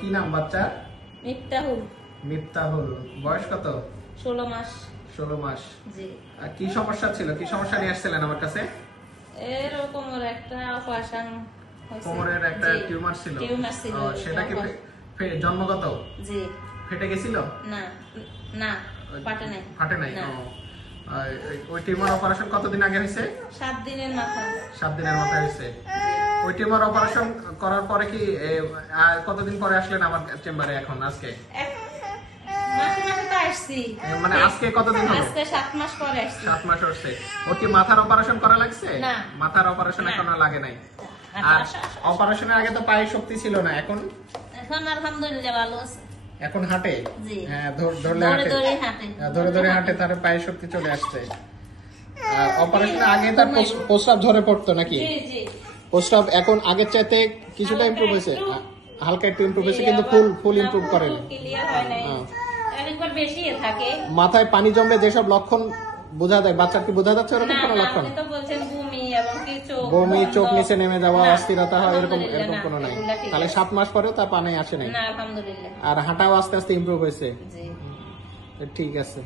কি নাম বাচ্চার? মিফতাহুল। মিফতাহুল। বয়স কত? 16 মাস। 16 মাস। জি। আর কি সমস্যা ছিল? কি সমস্যা নিয়ে আসছিলেন আমার কাছে? এরকম একটা অপারেশন হয়েছে। কোমরের একটা টিউমার ছিল। টিউমার ছিল। সেটা কি জন্মগত? জি। ফেটে গেছিল? না না, ফাটে নাই। ফাটে নাই। ওই টিউমার অপারেশন কতদিন আগে হয়েছে? 7 দিনের মাথায়। 7 দিনের মাথায় হয়েছে। ওই টিউমার অপারেশন করার পরে কি কতদিন পরে আসলেন আমার চেম্বারে এখন আজকে? মাসে মাসে তো আসছি। মানে আজকে কতদিন হলো? আজকে 7 মাস পরে আসছি। 7 মাস হচ্ছে। ওর কি মাথার অপারেশন করা লাগছে? না। মাথার অপারেশন এখনো লাগে নাই। আর অপারেশনের আগে তো পায়ে শক্তি ছিল না, এখন? এখন আলহামদুলিল্লাহ ভালো আছে। এখন হাঁটে? জি। হ্যাঁ, ধরে ধরে হাঁটে, তার পায়ে শক্তি চলে আসছে। আর অপারেশনের আগে তার প্রস্রাব ঝরে পড়তো নাকি? জি জি। প্রস্রাব এখন আগের চাইতে কিছুটা ইমপ্রুভ হয়েছে? হালকা একটু ইমপ্রুভ হয়েছে, কিন্তু ফুল ইমপ্রুভ করেন। ক্লিয়ার হয় নাই। একবার বেশি থাকে। মাথায় পানি জমলে যেসব লক্ষণ বোঝা যায়, বাচ্চার কি বোঝা যাচ্ছে এরকম কোনো লক্ষণ? আপনি তো বলছেন বমি এবং কি বমি, চোখ নিচে নেমে যাওয়া, অস্থিরতা হয়, এরকম কোনো নাই? তাহলে 7 মাস পরেও তা পানি আসে নাই? না, আলহামদুলিল্লাহ। আর হাঁটাও আস্তে আস্তে ইমপ্রুভ হয়েছে? জি। ঠিক আছে।